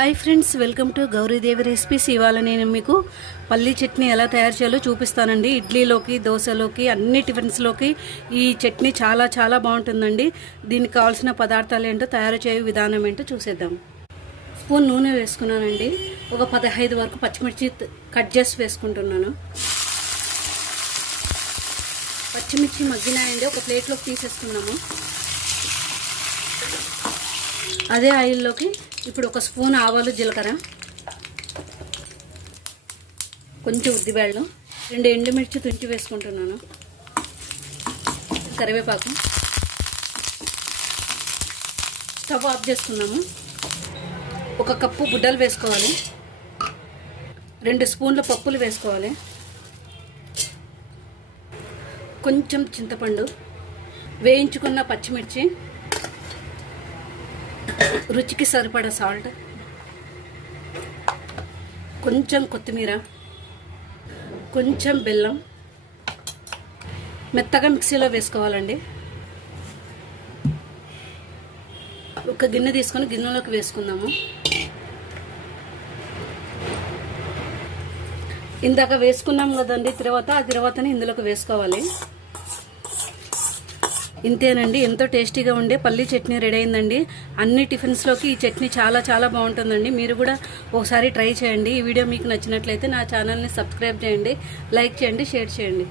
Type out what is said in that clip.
Hi friends, welcome to Gauri Devi recipes. ఇవాళ నేను మీకు పల్లీ చట్నీ ఎలా తయారు చేయాలో చూపిస్తానండి. ఇడ్లీలోకి, దోశలోకి, అన్ని టిఫిన్స్లోకి ఈ చట్నీ చాలా చాలా బాగుంటుందండి. దీనికి కావాల్సిన పదార్థాలు ఏంటో, తయారు చేయే విధానం ఏంటో చూసేద్దాం. స్పూన్ నూనె వేసుకున్నానండి. ఒక 15 వరకు పచ్చిమిర్చి కట్ చేసి వేసుకుంటున్నాను. పచ్చిమిర్చి మగ్గినాయండి. ఒక ప్లేట్లోకి తీసేసుకున్నాము. అదే ఆయిల్లోకి ఇప్పుడు ఒక స్పూన్ ఆవాలు, జీలకర్ర, కొంచెం ఉద్దిబేళ్ళు, 2 ఎండుమిర్చి తుంచి వేసుకుంటున్నాను, కరివేపాకు. స్టవ్ ఆఫ్ చేసుకున్నాము. 1 కప్పు బుడ్డలు వేసుకోవాలి. 2 స్పూన్ల పప్పులు వేసుకోవాలి. కొంచెం చింతపండు, వేయించుకున్న పచ్చిమిర్చి, రుచికి సరిపడా సాల్ట్, కొంచెం కొత్తిమీర, కొంచెం బెల్లం మెత్తగా మిక్సీలో వేసుకోవాలండి. ఒక గిన్నె తీసుకొని గిన్నెలోకి వేసుకుందాము. ఇందాక వేసుకున్నాం కదండి ఆ తర్వాతనే ఇందులోకి వేసుకోవాలి. ఇంతేనండి, ఎంతో టేస్టీగా ఉండే పల్లీ చట్నీ రెడీ అయిందండి. అన్ని టిఫిన్స్లోకి ఈ చట్నీ చాలా చాలా బాగుంటుందండి. మీరు కూడా ఒకసారి ట్రై చేయండి. ఈ వీడియో మీకు నచ్చినట్లయితే నా ఛానల్ని సబ్స్క్రైబ్ చేయండి, లైక్ చేయండి, షేర్ చేయండి.